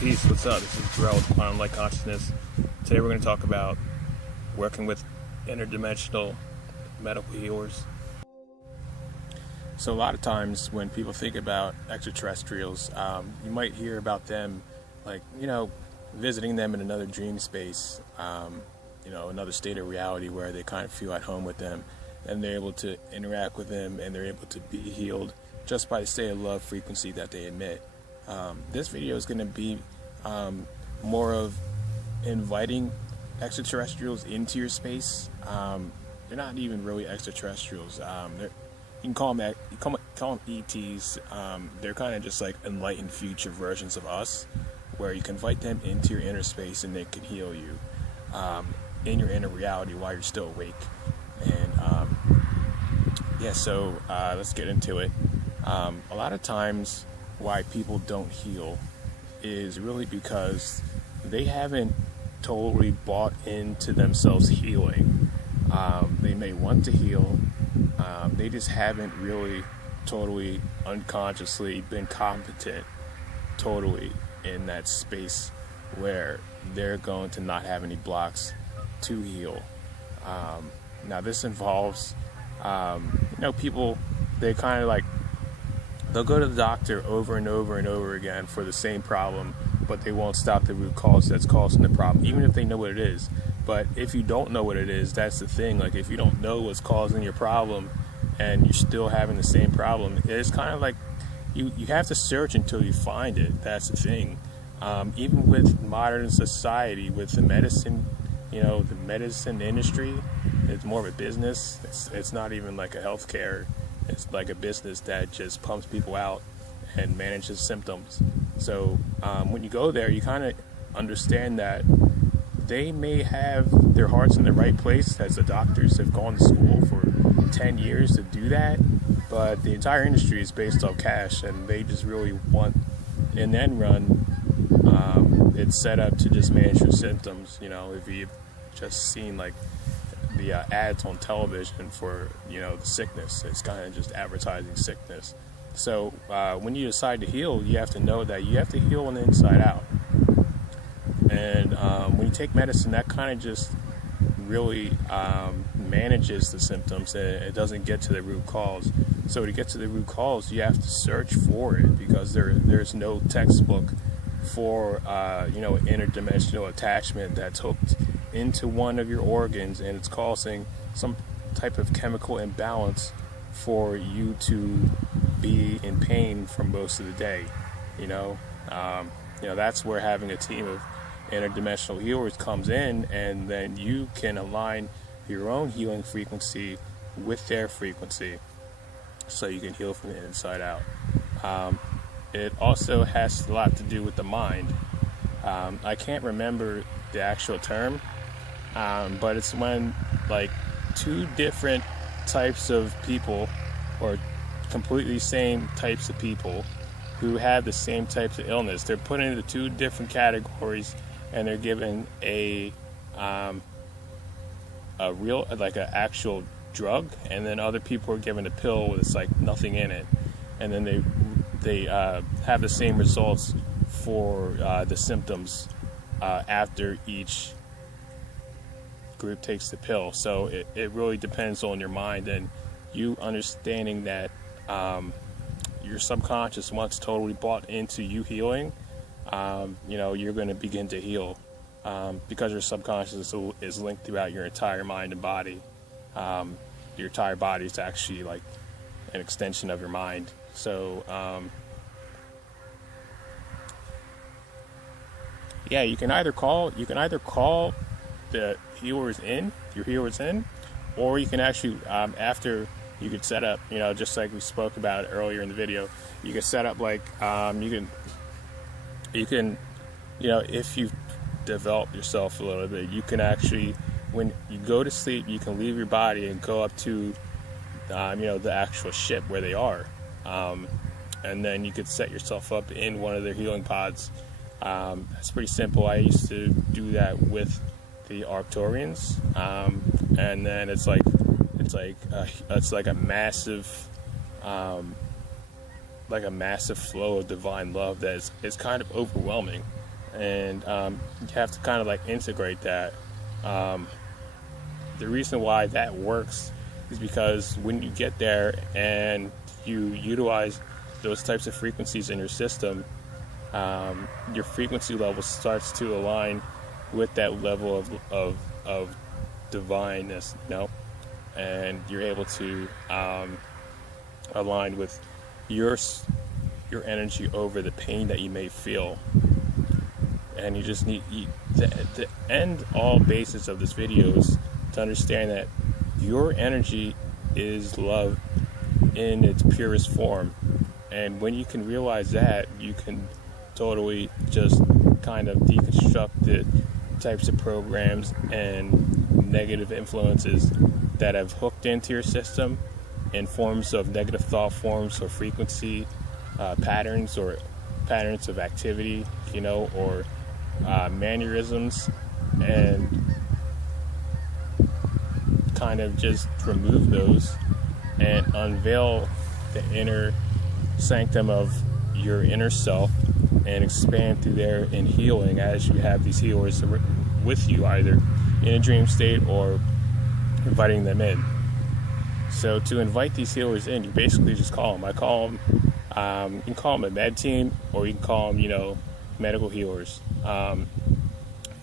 Peace, what's up? This is Jarrell with Quantum Light Consciousness. Today we're going to talk about working with interdimensional medical healers. So a lot of times when people think about extraterrestrials, you might hear about them like, visiting them in another dream space, another state of reality where they kind of feel at home with them and they're able to interact with them and they're able to be healed just by the state of love frequency that they emit. This video is going to be more of inviting extraterrestrials into your space. They're not even really extraterrestrials. You can call them ETs. They're kind of just like enlightened future versions of us, where you can invite them into your inner space and they can heal you in your inner reality while you're still awake. And so let's get into it. A lot of times why people don't heal is really because they haven't totally bought into themselves healing. They may want to heal, they just haven't really totally unconsciously been competent totally in that space where they're going to not have any blocks to heal. Now this involves people, they kind of like, they'll go to the doctor over and over and over again for the same problem, but they won't stop the root cause that's causing the problem, even if they know what it is. But if you don't know what it is, that's the thing. Like, if you don't know what's causing your problem and you're still having the same problem, it's kind of like you have to search until you find it. That's the thing. Even with modern society, with the medicine, the medicine industry, it's more of a business. It's not even like a healthcare. It's like a business that just pumps people out and manages symptoms. So when you go there, you kind of understand that they may have their hearts in the right place, as the doctors have gone to school for 10 years to do that, but the entire industry is based off cash, and they just really want, in the end run, it's set up to just manage your symptoms. If you've just seen like the ads on television for the sickness, it's kind of just advertising sickness. So when you decide to heal, you have to know that you have to heal on the inside out. And when you take medicine, that kind of just really manages the symptoms, and it doesn't get to the root cause. So to get to the root cause, you have to search for it, because there's no textbook for interdimensional attachment that's hooked into one of your organs and it's causing some type of chemical imbalance for you to be in pain for most of the day. That's where having a team of interdimensional healers comes in, and then you can align your own healing frequency with their frequency so you can heal from the inside out. It also has a lot to do with the mind. I can't remember the actual term, but it's when like two different types of people, or completely same types of people who have the same types of illness, they're put into two different categories, and they're given a real, like an actual drug, and then other people are given a pill with it's like nothing in it, and then they have the same results for the symptoms after each group takes the pill. So it really depends on your mind and you understanding that your subconscious, once totally bought into you healing, you're going to begin to heal because your subconscious is linked throughout your entire mind and body. Your entire body is actually like an extension of your mind. So you can either call the healers in, or you can actually after you could set up, just like we spoke about earlier in the video, you can set up like you can if you develop yourself a little bit, you can actually, when you go to sleep, you can leave your body and go up to the actual ship where they are, and then you could set yourself up in one of their healing pods. It's pretty simple. I used to do that with the Arcturians, and then it's like a massive flow of divine love that is kind of overwhelming. and you have to kind of like integrate that. The reason why that works is because when you get there and you utilize those types of frequencies in your system, your frequency level starts to align with that level of divineness, and you're able to align with your energy over the pain that you may feel. And you just need the end all basis of this video is to understand that your energy is love in its purest form. And when you can realize that, you can totally just kind of deconstruct the types of programs and negative influences that have hooked into your system in forms of negative thought forms or frequency patterns or patterns of activity, or mannerisms, and kind of just remove those and unveil the inner sanctum of your inner self and expand through there in healing as you have these healers with you, either in a dream state or inviting them in. So to invite these healers in, you basically just call them. I call them, you can call them a med team, or you can call them, medical healers. You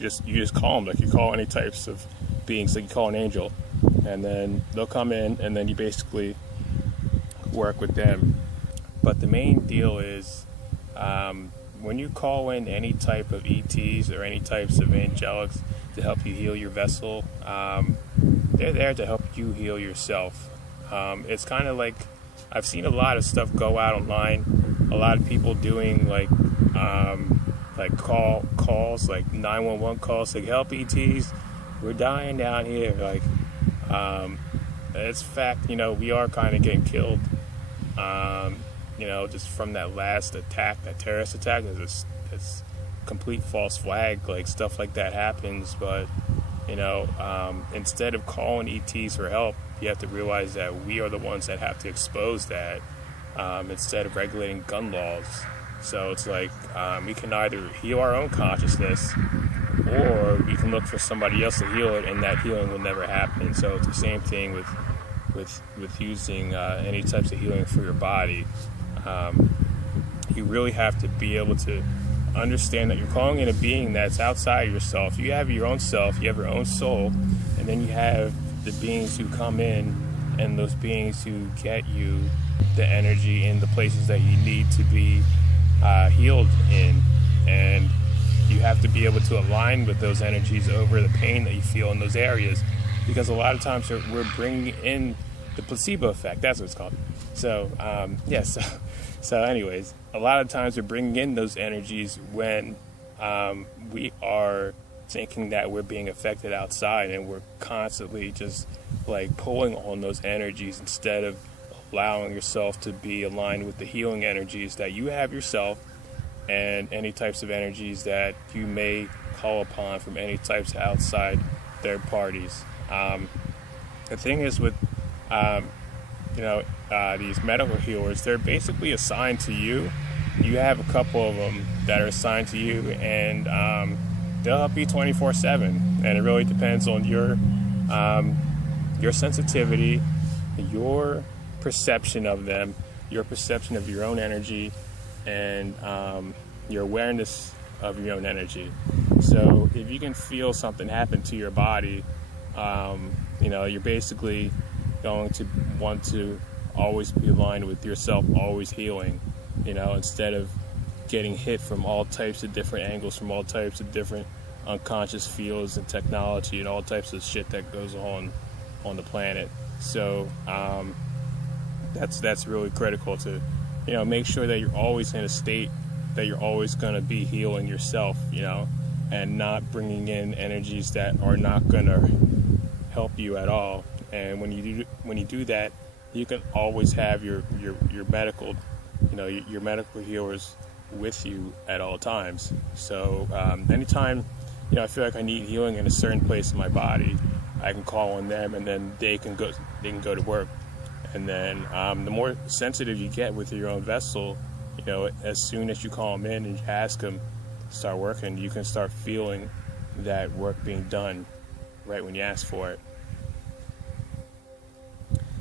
just call them like you call any types of beings, like you call an angel, and then they'll come in, and then you basically work with them. But the main deal is, when you call in any type of ETs or any types of angelics to help you heal your vessel, they're there to help you heal yourself. It's kind of like, I've seen a lot of stuff go out online, a lot of people doing like calls, like 911 calls, like, help ETs, we're dying down here. Like, it's fact, we are kind of getting killed, just from that last attack, that terrorist attack. It's complete false flag, like stuff like that happens. But instead of calling ETs for help, you have to realize that we are the ones that have to expose that, instead of regulating gun laws. So it's like, we can either heal our own consciousness, or we can look for somebody else to heal it, and that healing will never happen. So it's the same thing with using any types of healing for your body. You really have to be able to understand that you're calling in a being that's outside of yourself. You have your own self, you have your own soul, and then you have the beings who come in, and those beings who get you the energy in the places that you need to be healed in. And you have to be able to align with those energies over the pain that you feel in those areas, because a lot of times we're bringing in the placebo effect. That's what it's called. So so anyways, a lot of times we're bringing in those energies when we are thinking that we're being affected outside, and we're constantly just like pulling on those energies instead of allowing yourself to be aligned with the healing energies that you have yourself, and any types of energies that you may call upon from any types of outside third parties. The thing is with these medical healers, they're basically assigned to you. You have a couple of them that are assigned to you, and they'll help you 24/7. And it really depends on your sensitivity, your perception of them, your perception of your own energy, and your awareness of your own energy. So if you can feel something happen to your body, you're basically going to want to always be aligned with yourself, always healing, instead of getting hit from all types of different angles, from all types of different unconscious fields and technology and all types of shit that goes on the planet. So that's really critical to make sure that you're always in a state that you're always going to be healing yourself, and not bringing in energies that are not going to help you at all. And when you do that, you can always have your medical your medical healers with you at all times. So anytime I feel like I need healing in a certain place in my body, I can call on them, and then they can go to work. And then the more sensitive you get with your own vessel, as soon as you call them in and you ask them start working, you can start feeling that work being done right when you ask for it.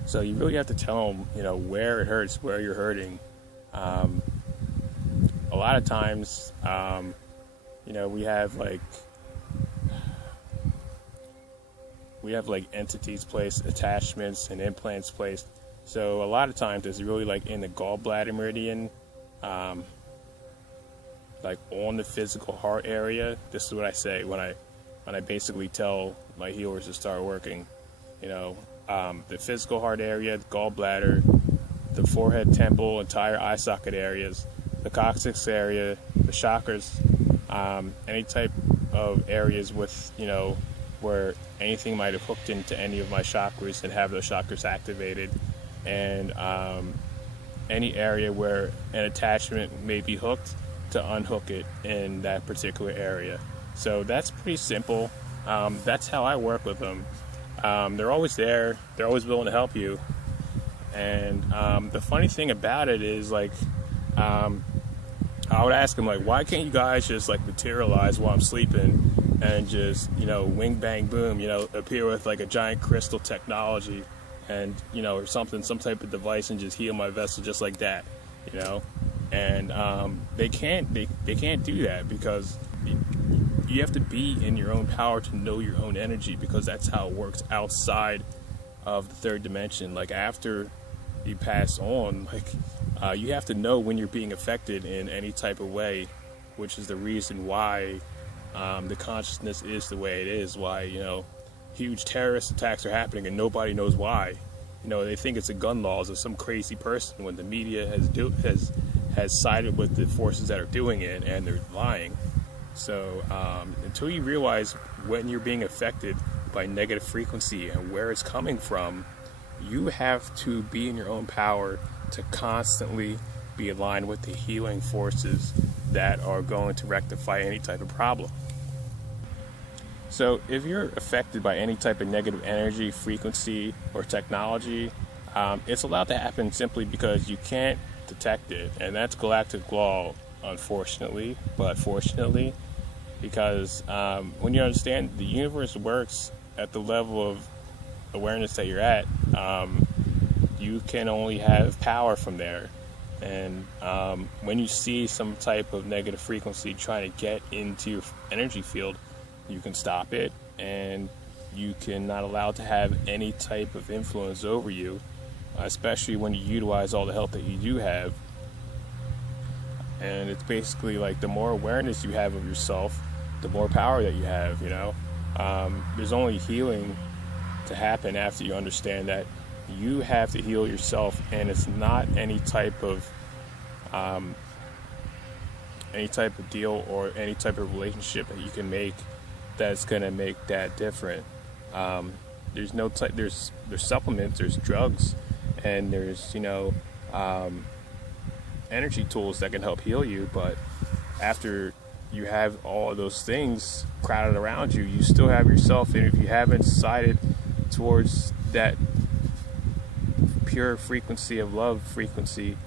So you really have to tell them, where it hurts, where you're hurting. A lot of times, we have entities placed, attachments and implants placed. So a lot of times it's really in the gallbladder meridian, on the physical heart area. This is what I say when I basically tell my healers to start working. The physical heart area, the gallbladder, the forehead, temple, entire eye socket areas, the coccyx area, the chakras, any type of areas with, where anything might have hooked into any of my chakras and have those chakras activated, and any area where an attachment may be hooked, to unhook it in that particular area. So that's pretty simple. That's how I work with them. They're always there. They're always willing to help you. And the funny thing about it is, I would ask them, why can't you guys just materialize while I'm sleeping and just, wing bang boom, appear with a giant crystal technology and, or something, some type of device, and just heal my vessel just like that, And they can't do that, because you have to be in your own power to know your own energy, because that's how it works outside of the third dimension. After you pass on, you have to know when you're being affected in any type of way, which is the reason why the consciousness is the way it is, why huge terrorist attacks are happening and nobody knows why. They think it's the gun laws of some crazy person, when the media has sided with the forces that are doing it, and they're lying. So until you realize when you're being affected by negative frequency and where it's coming from, you have to be in your own power to constantly be aligned with the healing forces that are going to rectify any type of problem. So if you're affected by any type of negative energy, frequency, or technology, it's allowed to happen simply because you can't detect it. And that's galactic law, unfortunately, but fortunately, because when you understand the universe works at the level of awareness that you're at, you can only have power from there. And when you see some type of negative frequency trying to get into your energy field, you can stop it, and you can not allow it to have any type of influence over you, especially when you utilize all the help that you do have. And it's basically the more awareness you have of yourself, the more power that you have. There's only healing to happen after you understand that you have to heal yourself, and it's not any type of deal or any type of relationship that you can make that's gonna make that different. There's no there's supplements, there's drugs, and there's energy tools that can help heal you, but after you have all of those things crowded around you, you still have yourself. And if you haven't decided towards that pure frequency of love frequency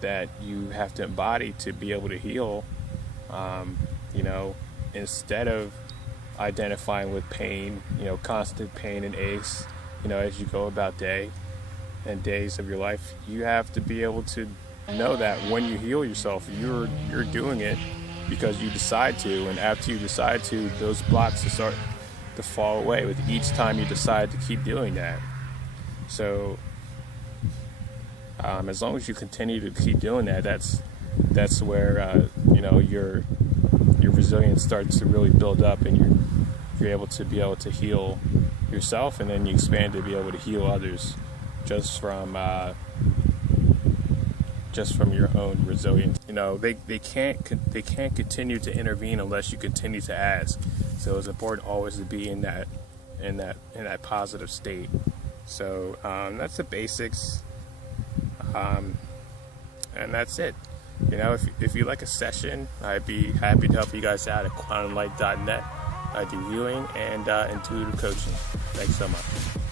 that you have to embody to be able to heal, instead of identifying with pain, constant pain and aches, as you go about days of your life, you have to be able to know that when you heal yourself, you're doing it because you decide to, and after you decide to, those blocks start to fall away with each time you decide to keep doing that. So as long as you continue to keep doing that, that's where your resilience starts to really build up, and you're able to heal yourself, and then you expand to be able to heal others just from your own resilience. They can't continue to intervene unless you continue to ask. So it's important always to be in that positive state. So that's the basics, and that's it. If you like a session, I'd be happy to help you guys out at quantumlight.net. I do healing and intuitive coaching. Thanks so much.